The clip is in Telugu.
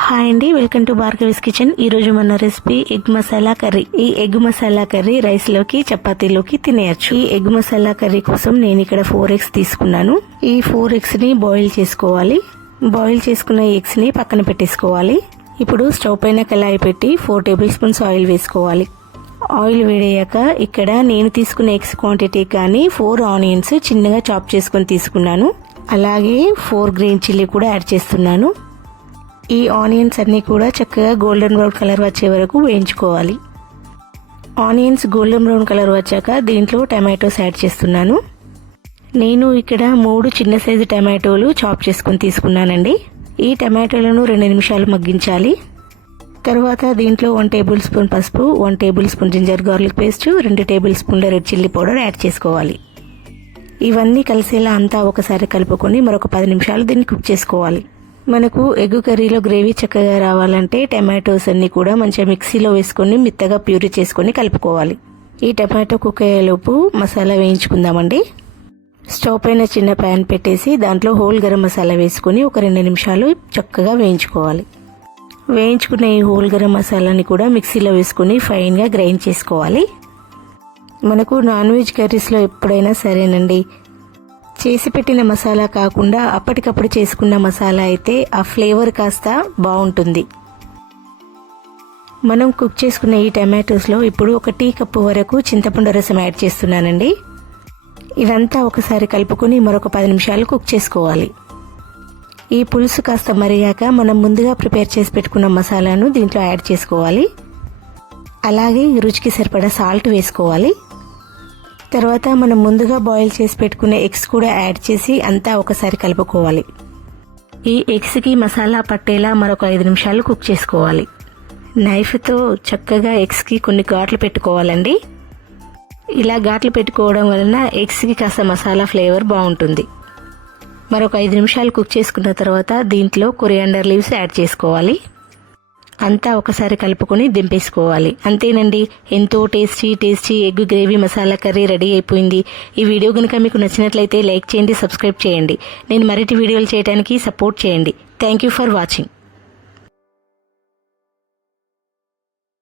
హాయ్ అండి వెల్కమ్ టు భార్గవిస్ కిచెన్. ఈరోజు మన రెసిపీ ఎగ్ మసాలా కర్రీ. ఈ ఎగ్ మసాలా కర్రీ రైస్లోకి చపాతీలోకి తినేయచ్చు. ఈ ఎగ్ మసాలా కర్రీ కోసం నేను ఇక్కడ ఫోర్ ఎగ్స్ తీసుకున్నాను. ఈ ఫోర్ ఎగ్స్ని బాయిల్ చేసుకోవాలి. బాయిల్ చేసుకున్న ఎగ్స్ని పక్కన పెట్టేసుకోవాలి. ఇప్పుడు స్టవ్ పైన కళాయి పెట్టి ఫోర్ టేబుల్ స్పూన్స్ ఆయిల్ వేసుకోవాలి. ఆయిల్ వేడయ్యాక ఇక్కడ నేను తీసుకున్న ఎగ్స్ క్వాంటిటీ కానీ ఫోర్ ఆనియన్స్ చిన్నగా చాప్ చేసుకొని తీసుకున్నాను. అలాగే ఫోర్ గ్రీన్ చిల్లీ కూడా యాడ్ చేస్తున్నాను. ఈ ఆనియన్స్ అన్నీ కూడా చక్కగా గోల్డెన్ బ్రౌన్ కలర్ వచ్చే వరకు వేయించుకోవాలి. ఆనియన్స్ గోల్డెన్ బ్రౌన్ కలర్ వచ్చాక దీంట్లో టమాటోస్ యాడ్ చేస్తున్నాను. నేను ఇక్కడ మూడు చిన్న సైజు టమాటోలు చాప్ చేసుకుని తీసుకున్నానండి. ఈ టమాటోలను రెండు నిమిషాలు మగ్గించాలి. తర్వాత దీంట్లో వన్ టేబుల్ స్పూన్ పసుపు one tablespoon ginger garlic paste రెండు టేబుల్ స్పూన్ల రెడ్ చిల్లీ పౌడర్ యాడ్ చేసుకోవాలి. ఇవన్నీ కలిసేలా అంతా ఒకసారి కలుపుకొని మరొక పది నిమిషాలు దీన్ని కుక్ చేసుకోవాలి. మనకు ఎగ్ కర్రీలో గ్రేవీ చక్కగా రావాలంటే టమాటోస్ అన్ని కూడా మంచిగా మిక్సీలో వేసుకొని మెత్తగా ప్యూరీ చేసుకొని కలుపుకోవాలి. ఈ టమాటో కుక్ అయ్యేలోపు మసాలా వేయించుకుందామండి. స్టవ్ పైన చిన్న ప్యాన్ పెట్టేసి దాంట్లో హోల్ గరం మసాలా వేసుకొని ఒక రెండు నిమిషాలు చక్కగా వేయించుకోవాలి. వేయించుకున్న ఈ హోల్ గరం మసాలాని కూడా మిక్సీలో వేసుకొని ఫైన్గా గ్రైండ్ చేసుకోవాలి. మనకు నాన్ వెజ్ కర్రీస్లో ఎప్పుడైనా సరేనండి. చేసి పెట్టిన మసాలా కాకుండా అప్పటికప్పుడు చేసుకున్న మసాలా అయితే ఆ ఫ్లేవర్ కాస్త బాగుంటుంది. మనం కుక్ చేసుకున్న ఈ టమాటోస్లో ఇప్పుడు ఒక టీ కప్పు వరకు చింతపండు రసం యాడ్ చేస్తున్నానండి. ఇదంతా ఒకసారి కలుపుకొని మరొక పది నిమిషాలు కుక్ చేసుకోవాలి. ఈ పులుసు కాస్త మరిగాక మనం ముందుగా ప్రిపేర్ చేసి పెట్టుకున్న మసాలాను దీంట్లో యాడ్ చేసుకోవాలి. అలాగే రుచికి సరిపడా సాల్ట్ వేసుకోవాలి. తర్వాత మనం ముందుగా బాయిల్ చేసి పెట్టుకునే ఎగ్స్ కూడా యాడ్ చేసి అంతా ఒకసారి కలుపుకోవాలి. ఈ ఎగ్స్కి మసాలా పట్టేలా మరొక ఐదు నిమిషాలు కుక్ చేసుకోవాలి. నైఫ్తో చక్కగా ఎగ్స్కి కొన్ని ఘాట్లు పెట్టుకోవాలండి. ఇలా ఘాట్లు పెట్టుకోవడం వలన ఎగ్స్కి కాస్త మసాలా ఫ్లేవర్ బాగుంటుంది. మరొక ఐదు నిమిషాలు కుక్ చేసుకున్న తర్వాత దీంట్లో కొరియాండర్ లీవ్స్ యాడ్ చేసుకోవాలి. అంతా ఒకసారి కలుపుకొని దింపేసుకోవాలి. అంతేనండి. ఎంతో tasty tasty egg gravy masala curry ready అయిపోయింది. ఈ వీడియో కనుక మీకు నచ్చినట్లయితే లైక్ చేయండి సబ్స్క్రైబ్ చేయండి. నేను మరిటి వీడియోలు చేయడానికి సపోర్ట్ చేయండి. Thank you for watching.